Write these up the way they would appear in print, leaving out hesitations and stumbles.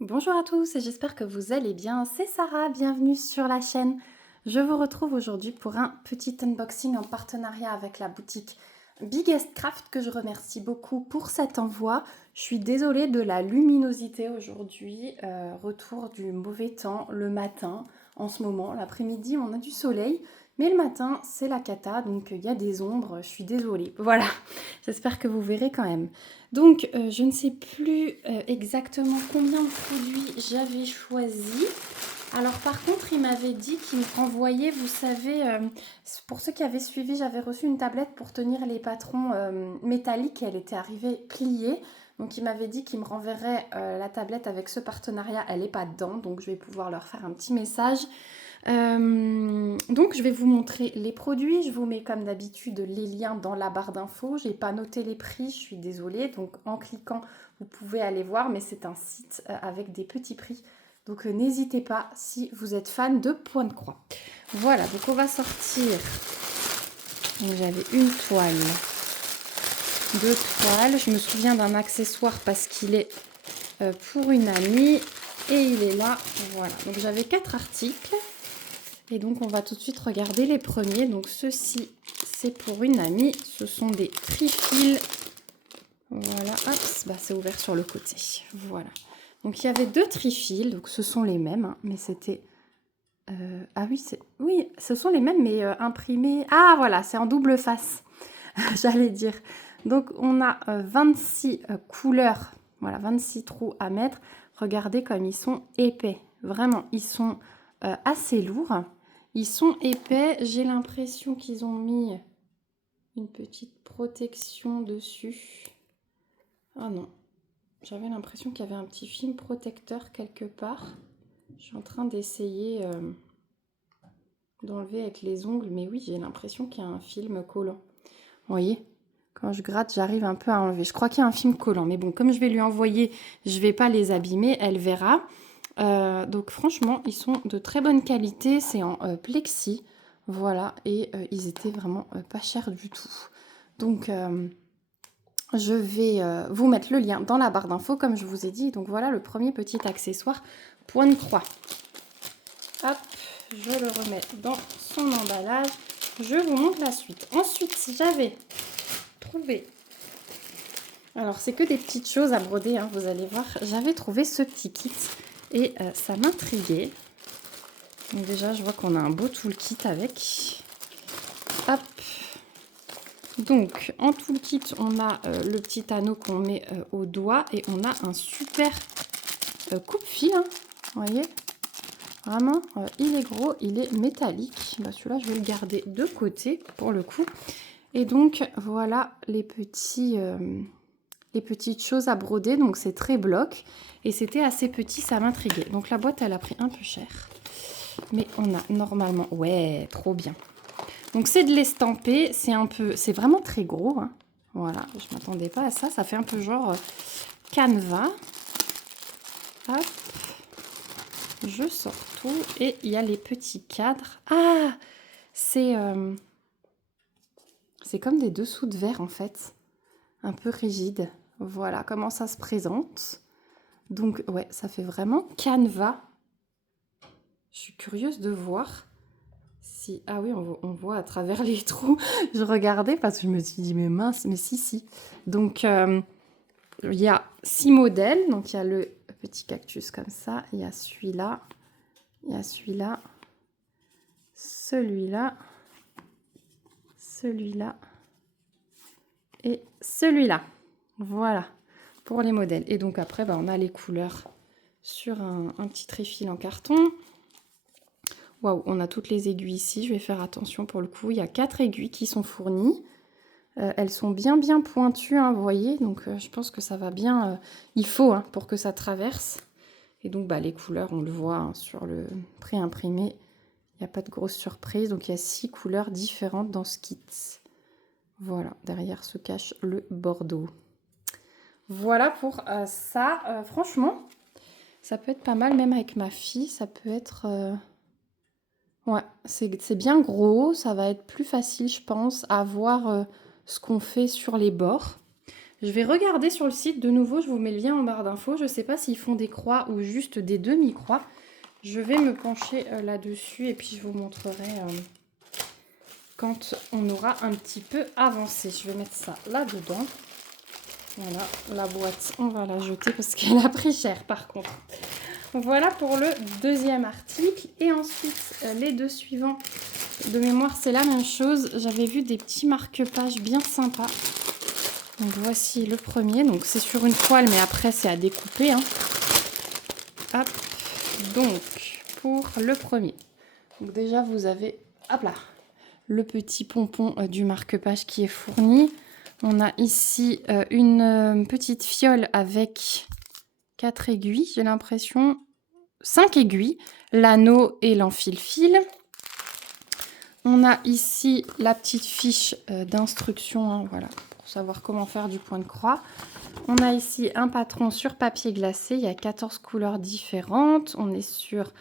Bonjour à tous et j'espère que vous allez bien. C'est Sarah, bienvenue sur la chaîne. Je vous retrouve aujourd'hui pour un petit unboxing en partenariat avec la boutique Biggest Craft que je remercie beaucoup pour cet envoi. Je suis désolée de la luminosité aujourd'hui, retour du mauvais temps le matin en ce moment. L'après-midi on a du soleil, mais le matin c'est la cata, donc il y a des ombres, je suis désolée. Voilà, j'espère que vous verrez quand même. Donc, je ne sais plus exactement combien de produits j'avais choisi. Alors, par contre, il m'avait dit qu'il me renvoyait, vous savez, pour ceux qui avaient suivi, j'avais reçu une tablette pour tenir les patrons métalliques et elle était arrivée pliée. Donc, il m'avait dit qu'il me renverrait la tablette avec ce partenariat. Elle n'est pas dedans, donc je vais pouvoir leur faire un petit message. Donc je vais vous montrer les produits, je vous mets comme d'habitude les liens dans la barre d'infos, j'ai pas noté les prix, je suis désolée, donc en cliquant vous pouvez aller voir, mais c'est un site avec des petits prix, donc n'hésitez pas si vous êtes fan de Point de Croix. Voilà, donc on va sortir, donc j'avais une toile, deux toiles, je me souviens d'un accessoire parce qu'il est pour une amie et il est là, voilà, donc j'avais 4 articles. Et donc on va tout de suite regarder les premiers. Donc ceci c'est pour une amie. Ce sont des trifils. Voilà, hop, bah, c'est ouvert sur le côté. Voilà. Donc il y avait 2 trifils. Donc ce sont les mêmes, hein, mais c'était... Ah oui, oui, ce sont les mêmes, mais imprimés... Ah voilà, c'est en double face, j'allais dire. Donc on a 26 couleurs. Voilà, 26 trous à mettre. Regardez comme ils sont épais. Vraiment, ils sont assez lourds. Ils sont épais, j'ai l'impression qu'ils ont mis une petite protection dessus. Ah non, j'avais l'impression qu'il y avait un petit film protecteur quelque part. Je suis en train d'essayer d'enlever avec les ongles, mais oui, j'ai l'impression qu'il y a un film collant. Vous voyez, quand je gratte, j'arrive un peu à enlever. Je crois qu'il y a un film collant, mais bon, comme je vais lui envoyer, je ne vais pas les abîmer, elle verra. Donc franchement, ils sont de très bonne qualité, c'est en plexi, voilà, et ils étaient vraiment pas chers du tout. Donc je vais vous mettre le lien dans la barre d'infos, comme je vous ai dit. Donc voilà le premier petit accessoire Point de Croix. Hop, je le remets dans son emballage. Je vous montre la suite. Ensuite, j'avais trouvé... Alors, c'est que des petites choses à broder, hein, vous allez voir. J'avais trouvé ce petit kit et ça m'intriguait. Donc déjà, je vois qu'on a un beau toolkit avec. Hop. Donc, en toolkit, on a le petit anneau qu'on met au doigt et on a un super coupe-fil. Hein, vous voyez, vraiment, il est gros, il est métallique. Bah, celui-là, je vais le garder de côté pour le coup. Et donc, voilà les petites choses à broder. Donc, c'est très bloc. Et c'était assez petit, ça m'intriguait. Donc, la boîte, elle a pris un peu cher. Mais on a normalement... Ouais, trop bien. Donc c'est de l'estamper, c'est vraiment très gros. Hein. Voilà, je m'attendais pas à ça. Ça fait un peu genre canevas. Hop, je sors tout et il y a les petits cadres. Ah, c'est comme des dessous de verre en fait, un peu rigide. Voilà comment ça se présente. Donc ouais, ça fait vraiment canevas. Je suis curieuse de voir. Si, ah oui, on voit à travers les trous. Je regardais parce que je me suis dit, mais mince, mais si. Donc, il y a 6 modèles. Donc, il y a le petit cactus comme ça. Il y a celui-là. Il y a celui-là. Celui-là. Celui-là. Et celui-là. Voilà, pour les modèles. Et donc, après, bah, on a les couleurs sur un petit tréfil en carton. Waouh, on a toutes les aiguilles ici, je vais faire attention pour le coup. Il y a 4 aiguilles qui sont fournies. Elles sont bien pointues, hein, vous voyez. Donc je pense que ça va bien. Il faut hein, pour que ça traverse. Et donc bah, les couleurs, on le voit hein, sur le pré-imprimé. Il n'y a pas de grosse surprise. Donc il y a 6 couleurs différentes dans ce kit. Voilà, derrière se cache le bordeaux. Voilà pour ça. Franchement, ça peut être pas mal, même avec ma fille. Ça peut être... Ouais, c'est bien gros, ça va être plus facile, je pense, à voir ce qu'on fait sur les bords. Je vais regarder sur le site de nouveau, je vous mets le lien en barre d'infos. Je ne sais pas s'ils font des croix ou juste des demi-croix. Je vais me pencher là-dessus et puis je vous montrerai quand on aura un petit peu avancé. Je vais mettre ça là-dedans. Voilà, la boîte, on va la jeter parce qu'elle a pris cher par contre. Voilà pour le deuxième article. Et ensuite, les deux suivants, de mémoire, c'est la même chose. J'avais vu des petits marque-pages bien sympas. Donc voici le premier. Donc c'est sur une toile, mais après c'est à découper. Hein. Hop. Donc pour le premier. Donc déjà vous avez, hop là, le petit pompon du marque-page qui est fourni. On a ici une petite fiole avec 4 aiguilles, j'ai l'impression. 5 aiguilles, l'anneau et l'enfile-fil. On a ici la petite fiche d'instruction, hein, voilà, pour savoir comment faire du point de croix. On a ici un patron sur papier glacé, il y a 14 couleurs différentes. On est sur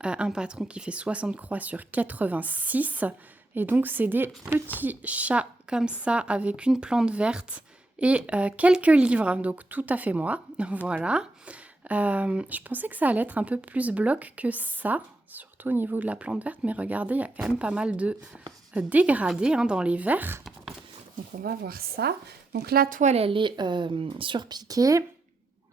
un patron qui fait 60 croix sur 86. Et donc, c'est des petits chats comme ça avec une plante verte et quelques livres. Donc, tout à fait moi. Voilà. Je pensais que ça allait être un peu plus bloc que ça, surtout au niveau de la plante verte. Mais regardez, il y a quand même pas mal de dégradés dans les verts. Donc, on va voir ça. Donc, la toile, elle est surpiquée.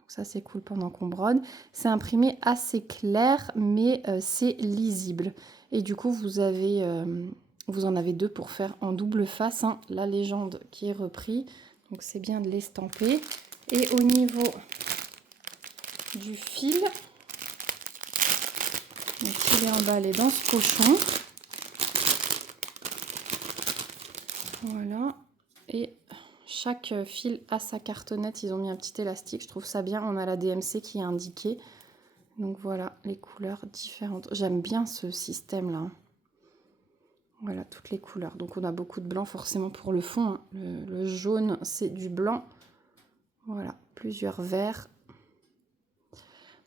Ça, c'est cool pendant qu'on brode. C'est imprimé assez clair, mais c'est lisible. Et du coup, vous en avez deux pour faire en double face. Hein, la légende qui est reprise. Donc, c'est bien de l'estamper. Et au niveau du fil, donc, il est emballé dans ce pochon. Voilà. Et chaque fil a sa cartonnette. Ils ont mis un petit élastique. Je trouve ça bien. On a la DMC qui est indiquée. Donc voilà, les couleurs différentes. J'aime bien ce système-là. Voilà, toutes les couleurs. Donc on a beaucoup de blanc forcément pour le fond. Hein. Le jaune, c'est du blanc. Voilà, plusieurs verts.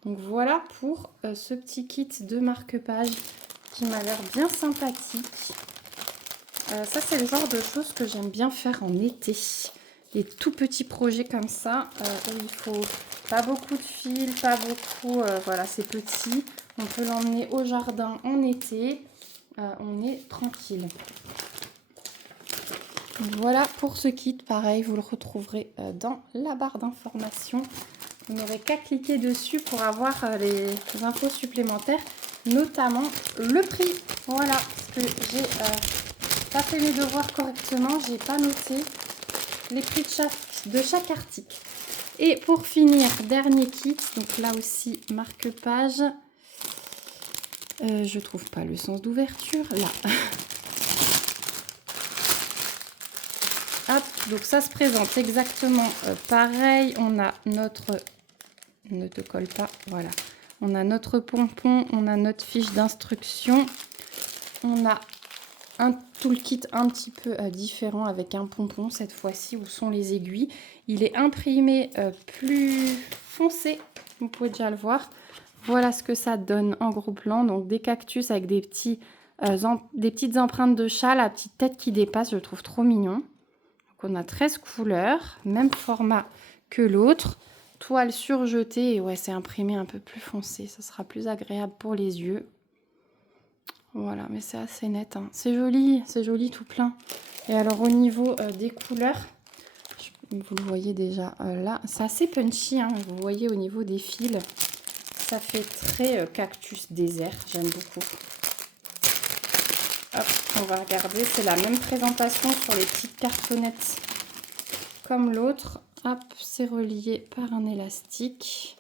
Donc voilà pour ce petit kit de marque-page qui m'a l'air bien sympathique. Ça, c'est le genre de choses que j'aime bien faire en été. Des tout petits projets comme ça, où il faut pas beaucoup de fils, pas beaucoup... voilà, c'est petit. On peut l'emmener au jardin en été. On est tranquille. Voilà pour ce kit. Pareil, vous le retrouverez dans la barre d'informations. Vous n'aurez qu'à cliquer dessus pour avoir les infos supplémentaires, notamment le prix. Voilà, parce que j'ai pas fait mes devoirs correctement, j'ai pas noté les prix de chaque article. Et pour finir, dernier kit, donc là aussi marque-page. Je trouve pas le sens d'ouverture, là. Hop, donc ça se présente exactement pareil. On a notre... Ne te colle pas, voilà. On a notre pompon, on a notre fiche d'instruction. On a un toolkit un petit peu différent avec un pompon cette fois-ci où sont les aiguilles. Il est imprimé plus foncé, vous pouvez déjà le voir. Voilà ce que ça donne en gros plan. Donc des cactus avec des petites empreintes de chat, la petite tête qui dépasse, je le trouve trop mignon. Donc on a 13 couleurs, même format que l'autre. Toile surjetée et ouais, c'est imprimé un peu plus foncé. Ça sera plus agréable pour les yeux. Voilà, mais c'est assez net. Hein. C'est joli tout plein. Et alors au niveau des couleurs, vous le voyez déjà là, c'est assez punchy. Hein. Vous voyez au niveau des fils, ça fait très cactus désert. J'aime beaucoup. Hop, on va regarder. C'est la même présentation sur les petites cartonnettes comme l'autre. Hop, c'est relié par un élastique.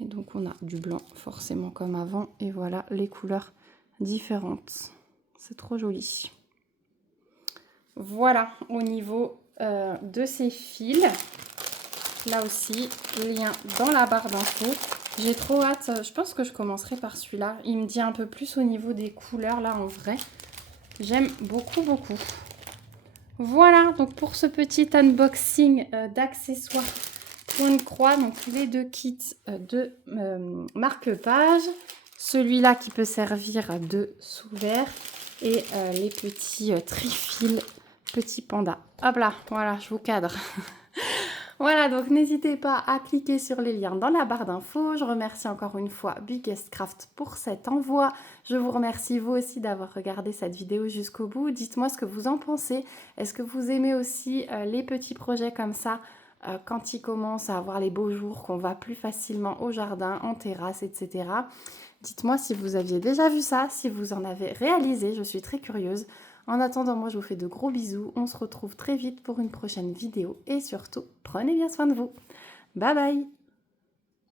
Et donc on a du blanc forcément comme avant. Et voilà les couleurs différentes. C'est trop joli. Voilà au niveau de ces fils. Là aussi, lien dans la barre d'infos. J'ai trop hâte. Je pense que je commencerai par celui-là. Il me dit un peu plus au niveau des couleurs là en vrai. J'aime beaucoup. Voilà, donc pour ce petit unboxing d'accessoires point de croix, donc les deux kits de marque-page. Celui-là qui peut servir de sous-verre et les petits trifils, petits pandas. Hop là, voilà, je vous cadre. Voilà, donc n'hésitez pas à cliquer sur les liens dans la barre d'infos. Je remercie encore une fois Biggest Craft pour cet envoi. Je vous remercie vous aussi d'avoir regardé cette vidéo jusqu'au bout. Dites-moi ce que vous en pensez. Est-ce que vous aimez aussi les petits projets comme ça quand ils commencent à avoir les beaux jours, qu'on va plus facilement au jardin, en terrasse, etc. Dites-moi si vous aviez déjà vu ça, si vous en avez réalisé, je suis très curieuse. En attendant, moi je vous fais de gros bisous, on se retrouve très vite pour une prochaine vidéo et surtout, prenez bien soin de vous. Bye bye!